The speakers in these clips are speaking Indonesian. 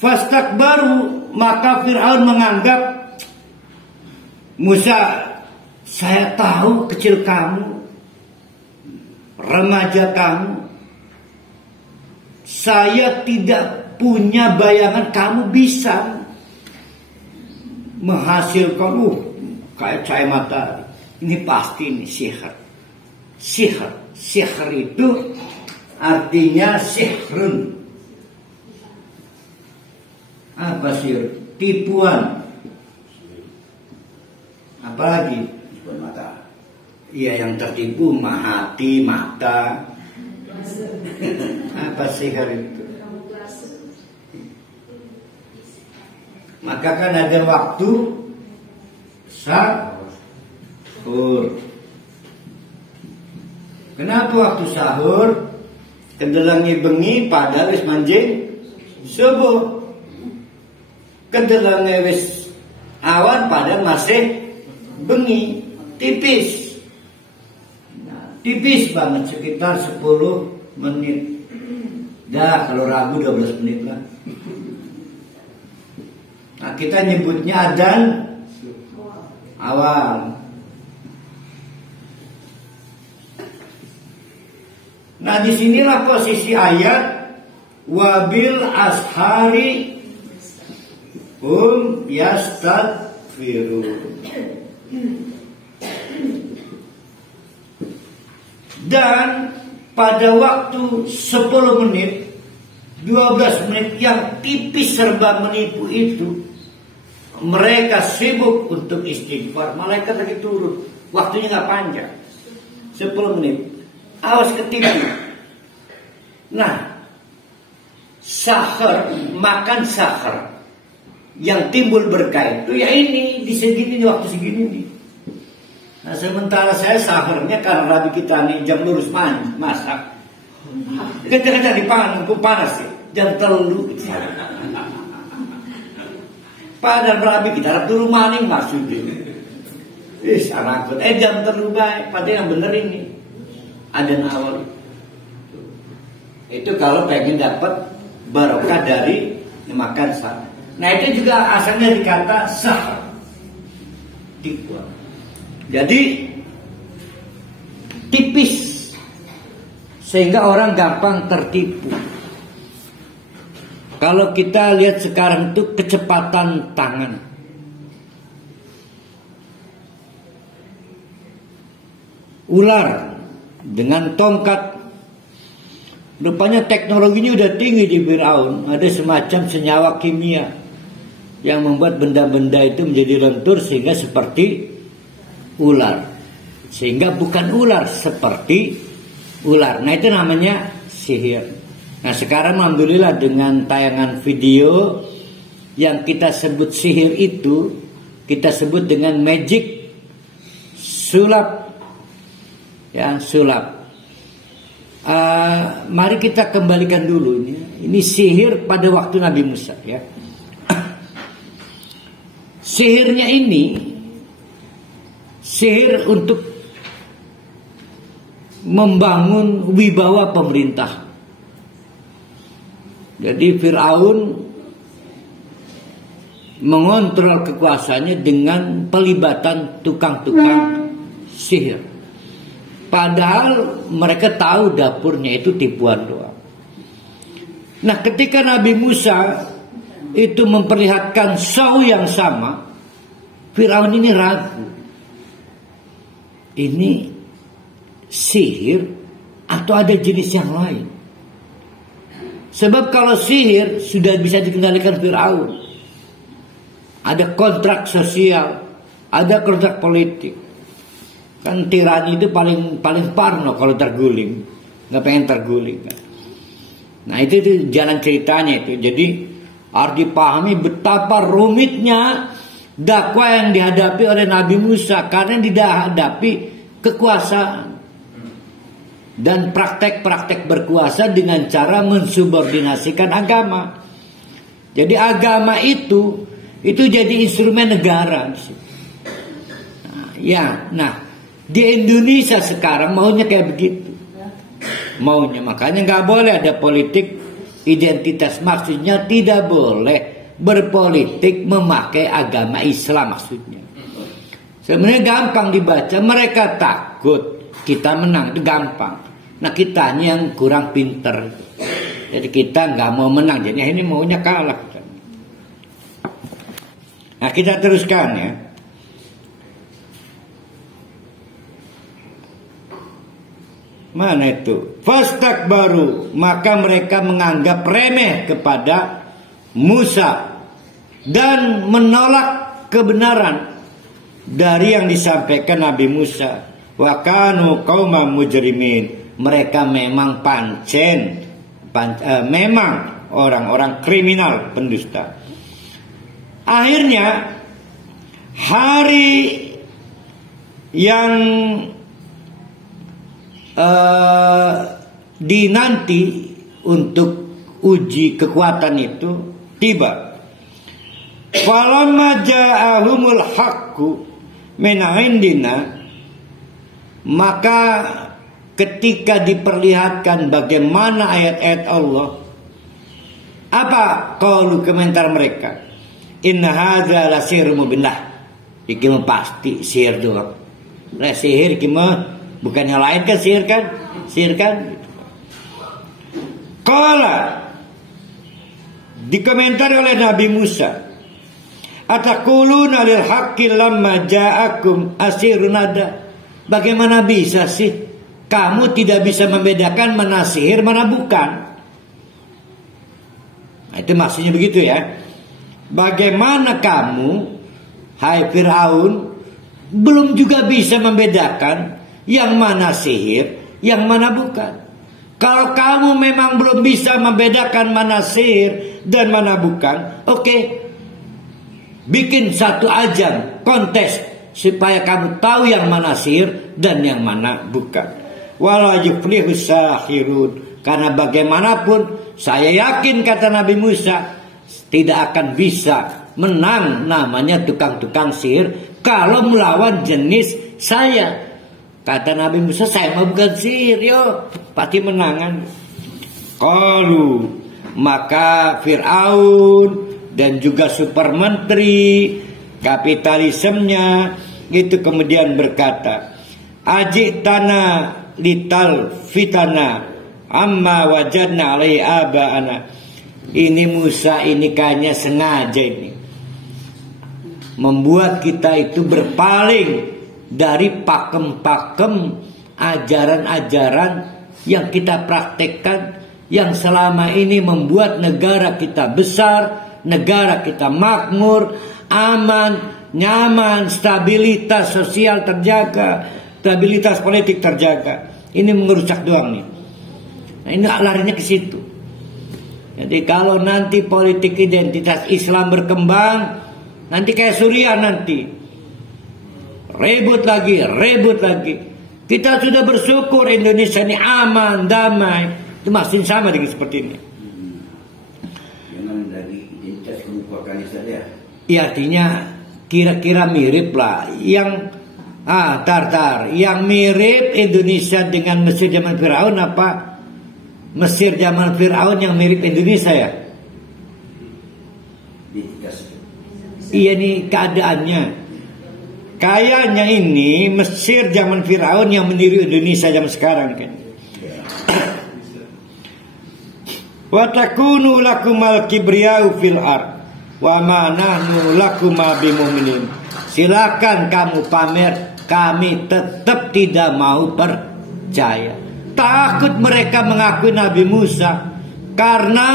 Fastakbaru, maka Fir'aun menganggap, Musa, saya tahu kecil kamu, remaja kamu, saya tidak punya bayangan kamu bisa menghasilkan kayak cahaya matahari. Ini pasti ini sihir. Sihir itu artinya sihrun. Apa sihir? Tipuan. Apalagi? Tipuan mata. Iya, yang tertipu hati, mata. Apa sihir itu? Maka kan ada waktu sahur. Kenapa waktu sahur? Kedelangi bengi padahal wis manjing subuh. Kedelangi wis awan padahal masih bengi. Tipis. Nah, tipis banget, sekitar 10 menit. Dah kalau ragu 12 menit lah. Nah, kita nyebutnya adzan awal. Nah, disinilah posisi ayat wabil ashari yastaghfirun. Dan pada waktu 10 menit 12 menit yang tipis serba menipu itu, mereka sibuk untuk istighfar. Malaikat lagi turun, waktunya nggak panjang, 10 menit. Awas ketipu. Nah, sahur, makan sahur yang timbul berkah itu ya ini di segini, di waktu segini nih. Nah, sementara saya sahurnya karena rabi kita nih jam lurus masak. Kejar-kejar di panas sih, jam 3. Padahal rabi kita harap dulu maning maksudnya. Sarakut, jam 3 baik, padahal yang bener ini. Adzan awal itu kalau pengen dapat barokah dari makan sahur. Nah, itu juga asalnya dikata sahur, tipuan. Jadi tipis sehingga orang gampang tertipu. Kalau kita lihat sekarang itu kecepatan tangan. Ular dengan tongkat, rupanya teknologinya udah tinggi di Firaun. Ada semacam senyawa kimia yang membuat benda-benda itu menjadi lentur sehingga seperti ular, sehingga bukan ular, seperti ular. Nah, itu namanya sihir. Nah, sekarang alhamdulillah dengan tayangan video yang kita sebut sihir itu, kita sebut dengan magic, sulap. Ya, sulap. Mari kita kembalikan dulu ini sihir pada waktu Nabi Musa, ya. Sihirnya ini sihir untuk membangun wibawa pemerintah. Jadi Fir'aun mengontrol kekuasaannya dengan pelibatan tukang-tukang sihir. Padahal mereka tahu dapurnya itu tipuan doang. Nah, ketika Nabi Musa itu memperlihatkan show yang sama, Fir'aun ini ragu. Ini sihir atau ada jenis yang lain? Sebab kalau sihir sudah bisa dikendalikan Fir'aun. Ada kontrak sosial, ada kontrak politik. Kan tirani itu paling parno kalau terguling, nggak pengen terguling kan. Nah, itu jalan ceritanya itu. Jadi harus dipahami betapa rumitnya dakwah yang dihadapi oleh Nabi Musa, karena dihadapi kekuasaan dan praktek-praktek berkuasa dengan cara mensubordinasikan agama. Jadi agama itu jadi instrumen negara. Nah, di Indonesia sekarang maunya kayak begitu. Maunya, makanya nggak boleh ada politik identitas maksudnya tidak boleh berpolitik memakai agama Islam maksudnya. Sebenarnya gampang dibaca, mereka takut kita menang, itu gampang. Nah kitanya yang kurang pinter, jadi kita nggak mau menang, jadi ini maunya kalah. Nah kita teruskan ya. Mana itu? Fastakbaru, maka mereka menganggap remeh kepada Musa dan menolak kebenaran dari yang disampaikan Nabi Musa. Wa kanu qauman mujrimin, mereka memang memang orang-orang kriminal, pendusta. Akhirnya hari yang dinanti untuk uji kekuatan itu tiba. Falamma ja'ahumul haqqu min 'indina, maka ketika diperlihatkan bagaimana ayat-ayat Allah, apa qaulu komentar mereka? Inna hadza la sihrun mubin. Iki pasti sihir doang. Lah sihir gimana? Bukan yang lain kan sihir kan? Sihir kan? Qala, dikomentari oleh Nabi Musa, ataquluna lil haqqi lamma ja'akum asirun ada. Bagaimana bisa sih kamu tidak bisa membedakan mana sihir mana bukan? Nah, itu maksudnya begitu ya. Bagaimana kamu, hai Fir'aun, belum juga bisa membedakan yang mana sihir, yang mana bukan? Kalau kamu memang belum bisa membedakan mana sihir dan mana bukan, oke, bikin satu ajang kontes supaya kamu tahu yang mana sihir dan yang mana bukan. Wala yuflihu sahirun, karena bagaimanapun saya yakin, kata Nabi Musa, tidak akan bisa menang namanya tukang-tukang sihir kalau melawan jenis saya. Kata Nabi Musa, saya mau bukan sihir, yo pasti menangan. Qalu, maka Fir'aun dan juga super menteri kapitalismenya itu kemudian berkata, ajitana lital fitana amma wajadna alaihi aba'ana. Ini Musa ini kayaknya sengaja ini membuat kita itu berpaling dari pakem-pakem ajaran-ajaran yang kita praktekkan, yang selama ini membuat negara kita besar, negara kita makmur, aman, nyaman, stabilitas sosial terjaga, stabilitas politik terjaga. Ini merusak doang nih. Nah, ini larinya ke situ. Jadi kalau nanti politik identitas Islam berkembang, nanti kayak Suriah nanti. Ribut lagi. Kita sudah bersyukur Indonesia ini aman, damai. Itu masih sama dengan seperti ini. Jangan dari identitas kemukakan saja. Ya artinya kira-kira mirip lah. Yang yang mirip Indonesia dengan Mesir zaman Firaun apa? Mesir zaman Firaun yang mirip Indonesia ya? Iya nih keadaannya. Kayaknya ini Mesir zaman Firaun yang meniru Indonesia zaman sekarang kan. Wa takunu lakumal kibriyau fil ard wa ma nahnu lakum bimu'minin. Silakan kamu pamer, kami tetap tidak mau percaya. Takut mereka mengakui Nabi Musa karena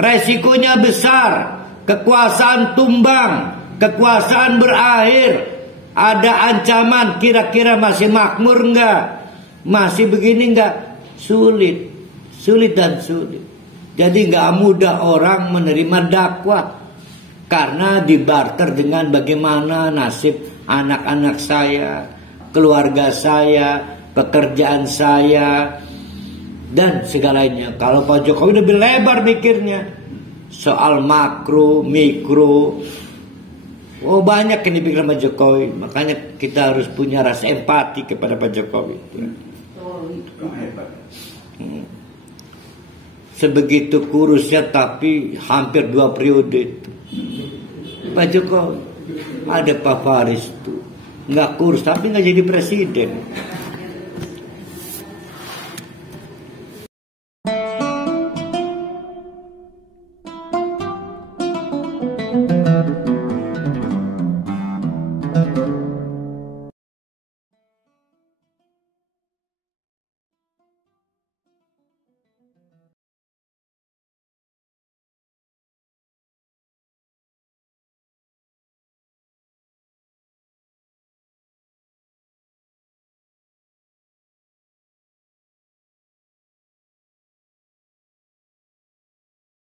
resikonya besar, kekuasaan tumbang, kekuasaan berakhir. Ada ancaman, kira-kira masih makmur enggak? Masih begini enggak? Sulit dan sulit. Jadi enggak mudah orang menerima dakwah karena dibarter dengan bagaimana nasib anak-anak saya, keluarga saya, pekerjaan saya, dan segalanya. Kalau Pak Jokowi lebih lebar mikirnya soal makro, mikro. Oh banyak yang dipikir Pak Jokowi. Makanya kita harus punya rasa empati kepada Pak Jokowi. sebegitu kurusnya tapi hampir 2 periode itu. Pak Jokowi, ada Pak Faris tuh nggak kurus tapi nggak jadi presiden.